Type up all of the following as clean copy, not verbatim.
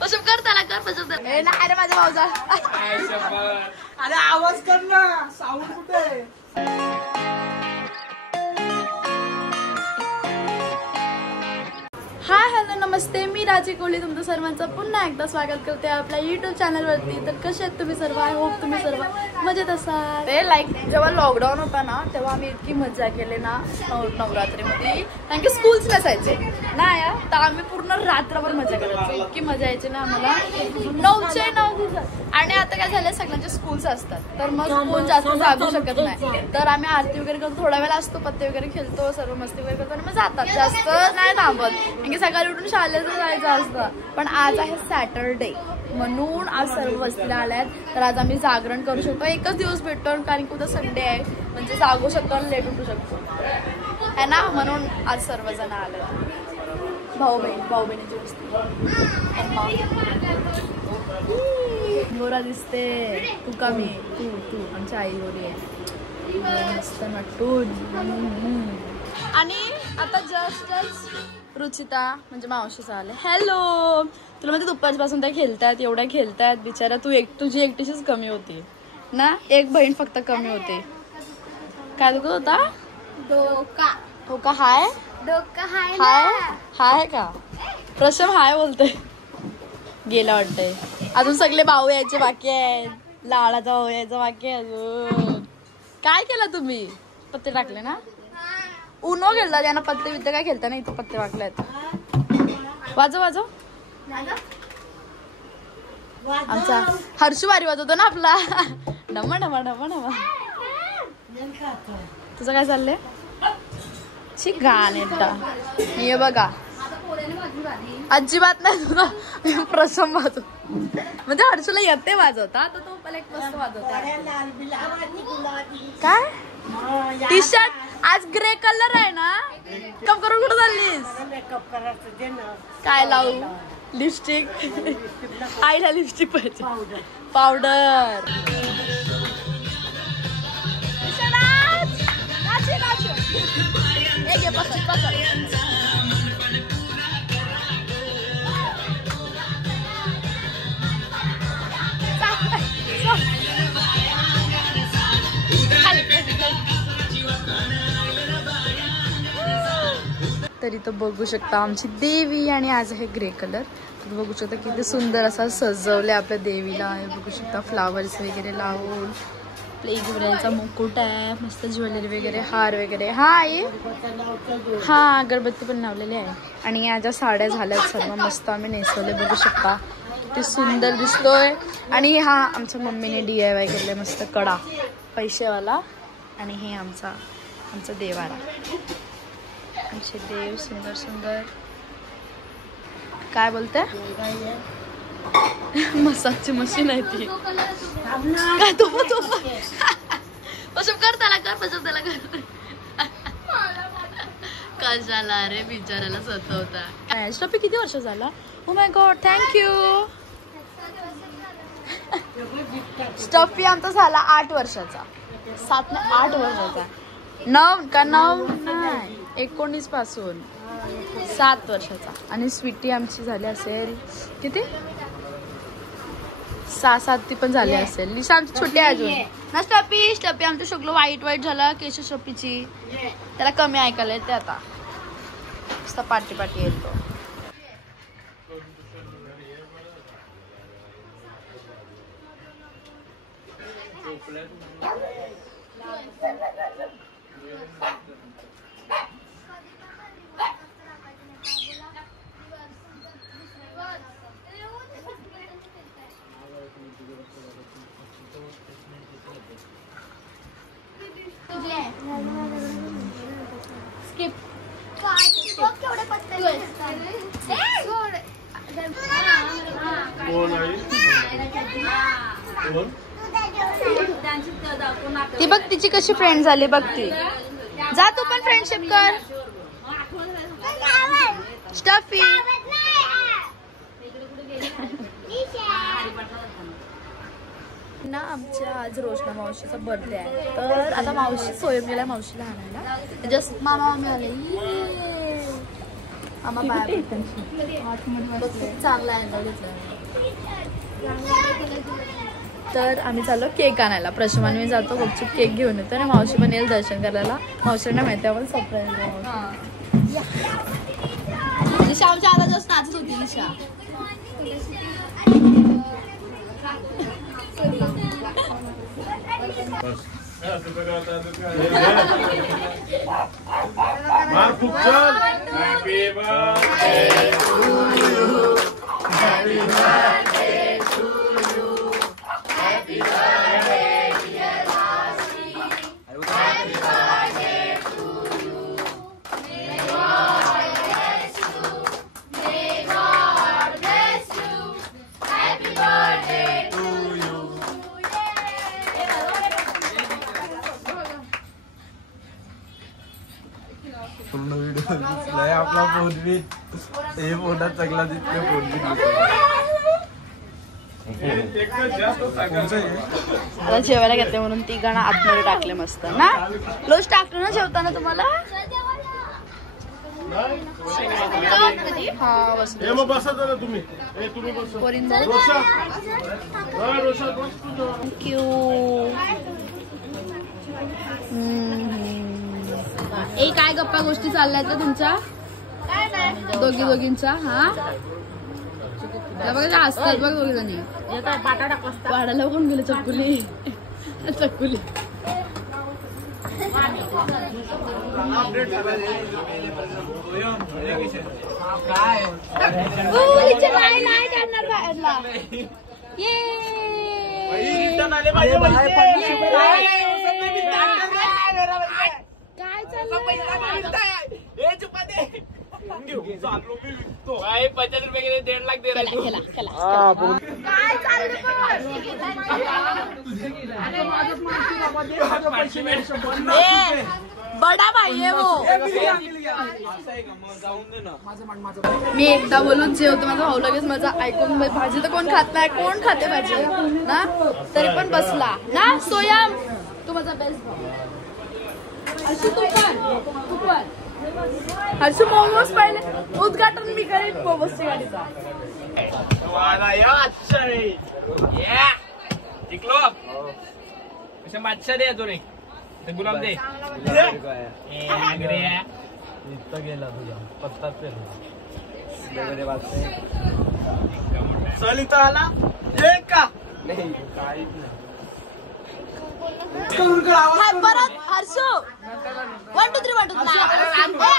पशम कर त्याला कर पशम नाही रे माझा भाऊजा अरे आवाज कर ना साऊंड कुठे हाय हॅलो नमस्ते मी राजी कोहली तुमचं सर्वांचं पुन्हा एकदा स्वागत करते आपल्या युट्यूब चॅनलवरती। तर कसे आहेत तुम्ही सर्व? आय होप तुम्ही सर्व मजेत असाल। ते लाईक जेव्हा लॉकडाऊन होता ना तेव्हा आम्ही इतकी मजा केली ना नवरात्रीमध्ये, कारण की स्कूल्स नसायचे ना यार, तर आम्ही पूर्ण रात्रभर मजा करायचो, इतकी मजा यायची ना आम्हाला 9चे 9 दिवस। आणि आता काय झालं सगळ्यांचे स्कूल्स असतात तर मग कोण जास्त जागू शकत नाही, तर आम्ही आरती वगैरे करतो, थोडा वेळ असतो, पत्ते वगैरे खेळतो, सर्व मस्ती वगैरे करतो आणि मग जातात, जास्त नाही थांबत सकाळी उठून शाळेत जायचं असतं। पण आज आहे सॅटरडे म्हणून आज सर्व वस्तीला आल्यात, तर आज आम्ही जागरण करू शकतो, एकच दिवस भेटतो कारण की उद्या संडे आहे, म्हणजे जागू शकतो आणि लेट उठू शकतो है ना, म्हणून आज सर्वजण आले। भाऊ बहिणीची वस्ती गोरा दिसते तू का मी तू आमची आई गोरी आहे मस्त नटून। आणि आता जस्ट रुचिता म्हणजे मावशीचा आले। हॅलो, तुला म्हणजे दुपारपासून त्या खेळतायत, एवढ्या खेळतायत बिचारा, तुझी एकटीचीच कमी होती ना, एक बहीण फक्त कमी होती। काय दुखत होता? डोका हाय हाय का? प्रशम हाय बोलते, गेला वाटतंय। अजून सगळे भाऊ यायचे बाकी आहेत, लाडाचा भाऊ यायचा बाकी आहे अजून। काय केलं तुम्ही? पत्ते टाकले ना? उनो खेळला त्यांना, पत्ते वित्ते काय खेळता ना, इथं पत्ते वाटलेत। वाजव आमचा हर्षू वारी वाजवतो ना आपला, डमा डमा डमा डमा। तुझं काय चाललंय? गाणेटा हे बघा अजिबात नाही तुझं प्रसम वाजव, म्हणजे हर्षूला येते वाजवता, तर तो मला एक मस्त वाजवता। काय टी शर्ट आज ग्रे कलर आहे ना, मेकअप करून कुठं चाललीस? काय लावू? लिपस्टिक आईला लिपस्टिक पाहिजे, पावडर। तरी तो बघू शकता आमची देवी, आणि आज आहे ग्रे कलर, तर बघू शकता किती सुंदर असा सजवले आपल्या देवीला, बघू शकता फ्लावर्स वगैरे लावून, प्लेग्राचा मुकुट आहे, मस्त ज्वेलरी वगैरे, हार वगैरे, हा अगरबत्ती पण लावलेली आहे। आणि या ज्या साड्या झाल्यात सर्व मस्त आम्ही नेसवले, बघू शकता किती सुंदर दिसतोय। आणि हा आमच्या मम्मीने DIY केले मस्त कडा पैसेवाला, आणि हे आमचा देवारा, आमचे देव सुंदर सुंदर। काय बोलते? मसाजची मशीन आहे ती काय? तो पशम कर त्याला कर, पशम त्याला कर कशाला रे बिचाराला सतवता। स्टॉपी किती वर्ष झाला? Oh my God, thank you. Stoppie आमचा झाला 8 वर्षाचा, 7 नाही 8 वर्षाचा, 9 नाही 19 पासून 7 वर्षाचा। आणि स्वीटी आमची झाली असेल किती, 6-7 ती पण झाली असेल। लिसा आमची छोटी आहे अजून ना। स्टॉपी आमचं सगळं वाईट झालं केश स्टॉपीची, त्याला कमी ऐकायला येते आता, नुसता पाटी येतो। ती बघ तिची कशी फ्रेंड झाली बघ ती, जा तू पण फ्रेंडशिप कर। स्टफी ना आमच्या आज रोशना मावशीचा बर्थडे आहे, तर आता मावशी सोयम गेला मावशीला आणायला, जस्ट मामा मामी आले। चांगला आहे. तर आम्ही चाललो केक आणायला. प्रशमान मी जातो गुपचूप केक घेऊन येतो आणि मावशी पण येईल दर्शन करायला. मावशींना माहिती आहे आपण सरप्राईज. दिशा आमच्या आला जस्ट नाचत होती. दिशा पूर्ण व्हिडिओ दिसलाय आपला फोन बी हे फोनात चांगला दिसतोय. फोन बी आता जेवायला घेते म्हणून ती गाणं आतमध्ये टाकले मस्त ना. रोज टाकतो ना जेवताना तुम्हाला. हा थँक्यू. ए काय गप्पा गोष्टी चालल्या तर तुमच्या दोघींच्या. हा बघा असतात बघ दोघी जणी. वाढायला कोण गेलं. चकुली चकुली नाही करणार बाहेरला. काय चाललंय. 50 रुपये गेले 1.5 लाख दे रहा बडा भाई आहे वो. मी एकदा बोलून जेवतो. माझा भाऊ लगेच माझा ऐकून भाजी तर कोण खात नाही. कोण खाते भाजी ना. तरी पण बसला ना. सोयाम तू माझा बेस्ट भाऊ. हर्षू तू पण हर्षू मोमोज पहिले उद्घाटन मी करेन मोमोजच्या गाडीचा. जिंकलो. बादशाह दे तो रे. गुलाब दे. गेला तुझा पत्ताच चल इथं आला का नाही. काहीच नाही. परत हर्षू 1 2 3 1 2 3.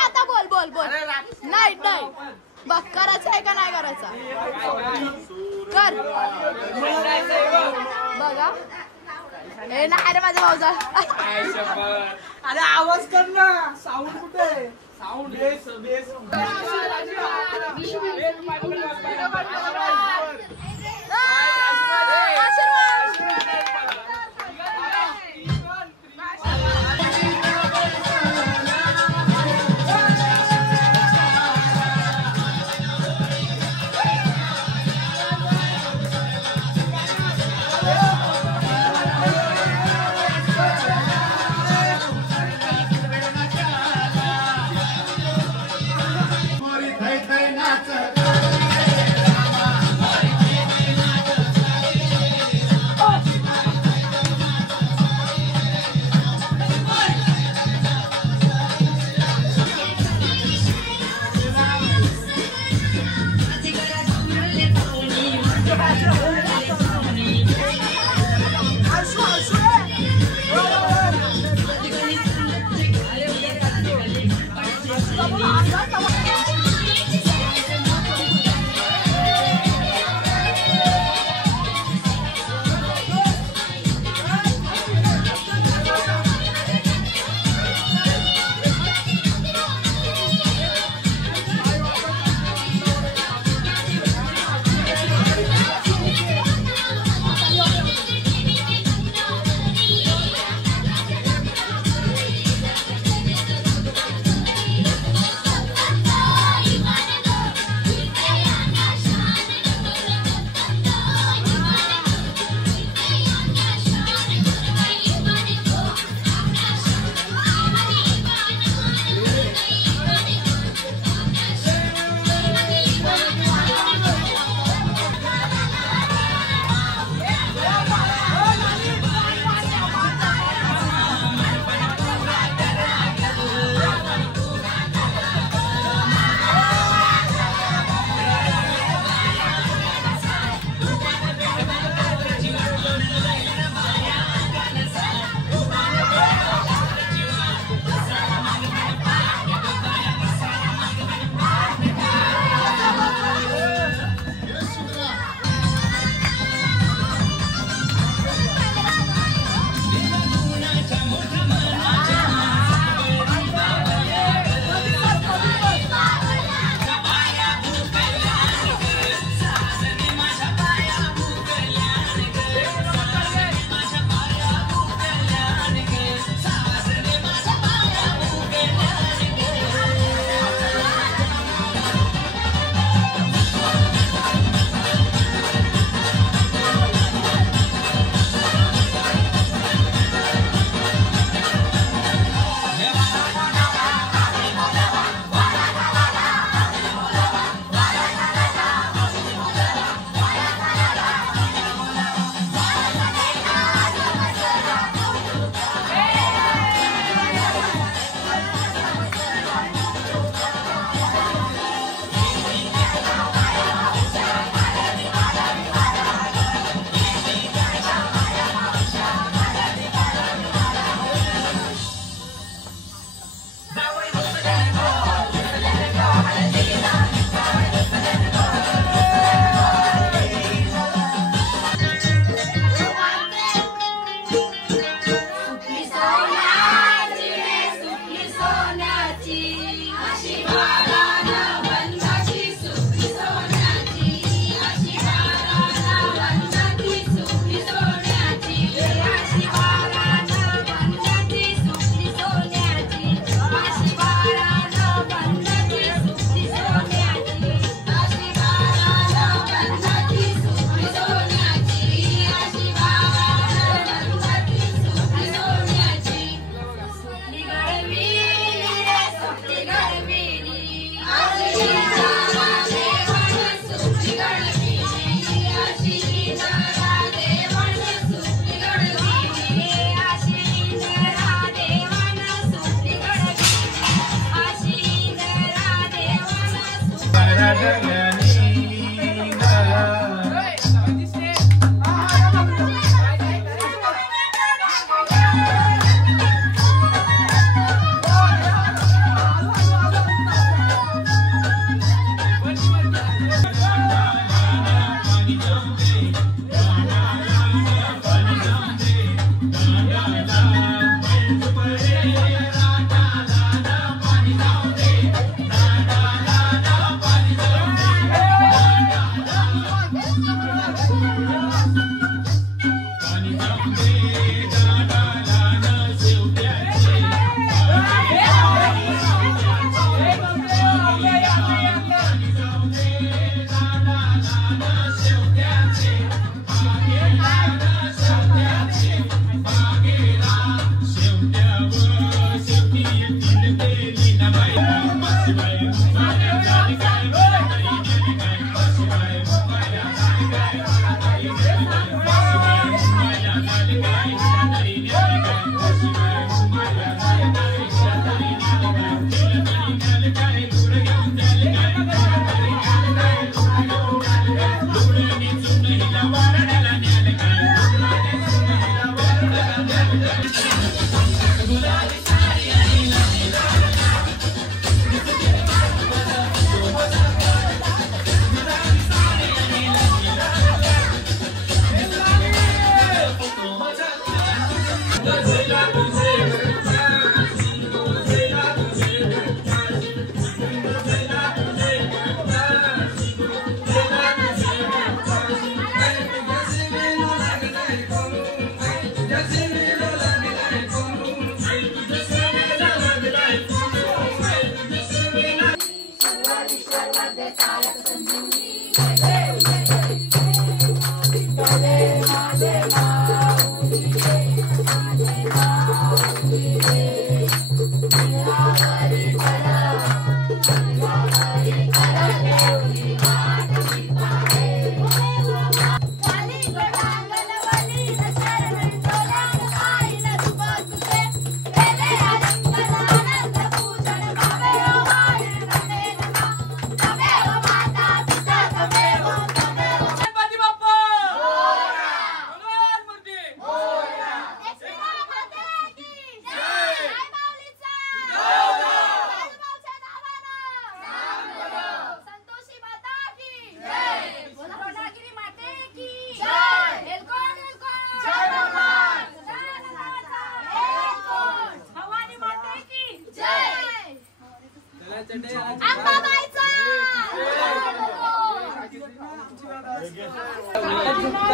आता बोल नाही बघ करायचं आहे का नाही करायचा. कर बघा. ए नाही अरे माझा भाऊ जा. अरे आवाज कर ना. साऊंड कुठे. Sound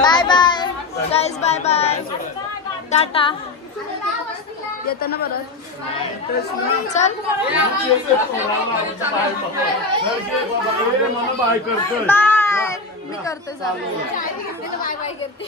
bye bye guys, bye bye, tata. येतं ना बरं. चल बाय. मी करते बाय बाय करते.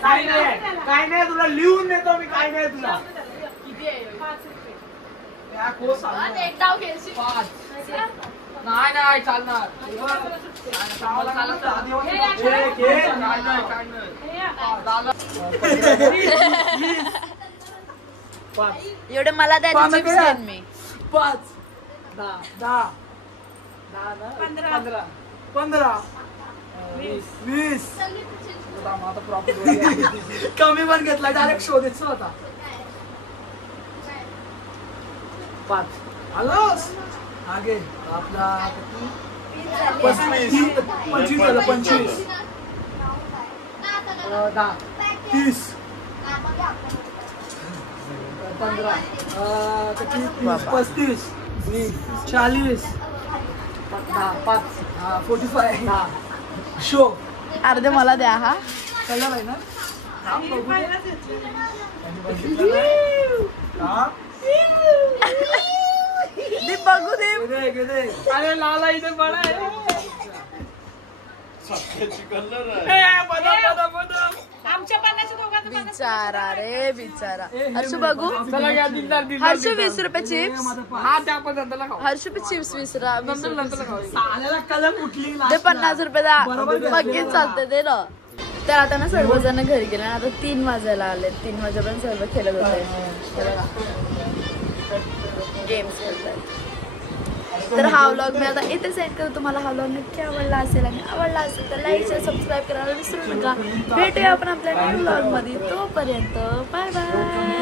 काय नाही तुला लिहून देतो मी. काय नाही तुला नाही चालणार. एवढे मला द्यायचे मी. 5 10 15 20 कमी पण घेतला डायरेक्ट शोधायचं होता. 5 आलोस आगे आपला 25 झालं. 25 10 30 15 35 40 45 शो अर्धे मला द्या हा. कलर आहे ना दीप बघू दीप. अरे लाला इथे बडा आहे बिचारा रे बिचारा. हर्षू बघू. हर्षू 20 रुपये चिप्स. हर्षू पे चिप्स 20 कलर कुठली ते 50 रुपये द्या. बघेच चालते ते ना. तर आता ना सर्वजण घरी गेले. आता 3 वाजायला आले. 3 वाजेपर्यंत सर्व खेळत होते. गेम्स खेळतात. तर हा व्लॉग मी आता इथे सेंड करतो. तुम्हाला हा व्लॉग नक्की आवडला असेल आणि आवडला असेल तर लाईक शेअर सबस्क्राईब करायला विसरू नका. भेटूया आपण आपल्या न्यू व्लॉग मध्ये. तोपर्यंत बाय बाय.